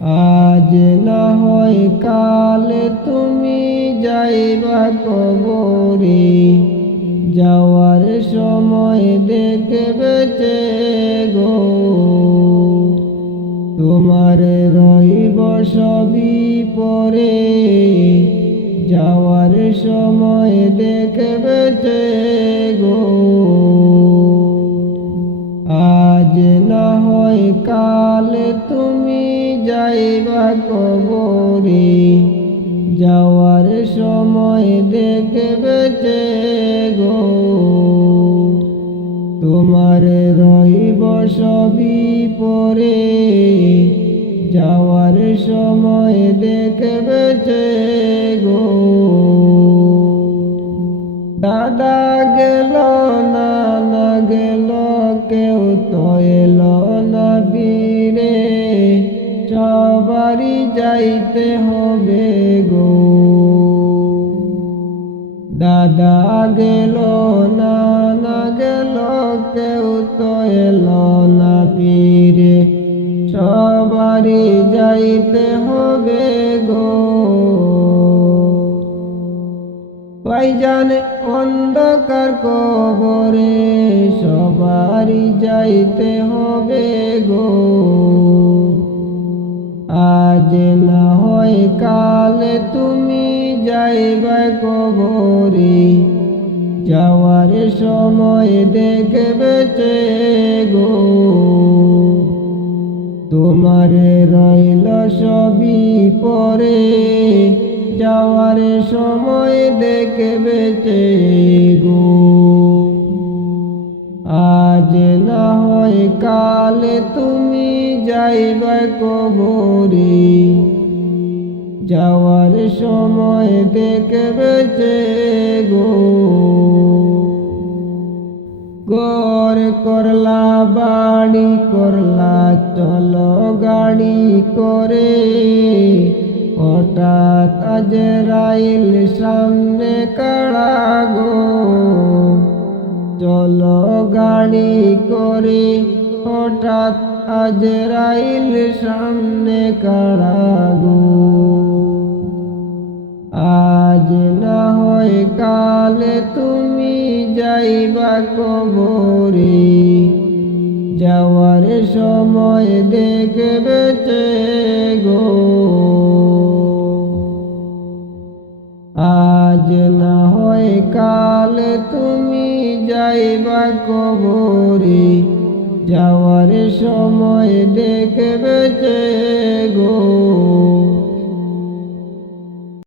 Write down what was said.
আজ না হয় কাল তুমি যাইবা কবরে, যাওয়ার সময় দেখবে যে গো তোমার রইব সবই পরে, যাওয়ার সময় দেখবে যে গো আজ না হয় কাল তুমি যাইবা কবরে, যাওয়ার সময় দেখবে যে গো তোমার রইব সবই পরে, যাওয়ার সময় দেখবে যে গো দাদা গেল নানা গেল কেউ তো এলো না ফিরে, সবারই যাইতে হবে গো দাদা গেল নানা গেল কেউ তো এলো না ফিরে, সবারই যাইতে হবে গো ভাইজান অন্ধকার কবরে, সবারই যাইতে হবে গো আজ না হয় কাল তুমি যাইবা কবরে, যাওয়ার সময় দেখবে যে গো তোমার রইল সবই পরে, যাওয়ার সময় দেখবে যে গো আজ না হয় কাল তুমি যাইবা কবরে, যাওয়ার সময় দেখবে যে গো ঘর করলা বাড়ি করলা চলো গাড়ি করে, হঠাৎ আজরাইল সামনে কাড়া গো চলো গাড়ি করে, হঠাৎ আজরাইল সামনে কাড়া গো আজ না হয় কাল তুমি যাইবা কবরে, যাওয়ার সময় দেখবে যে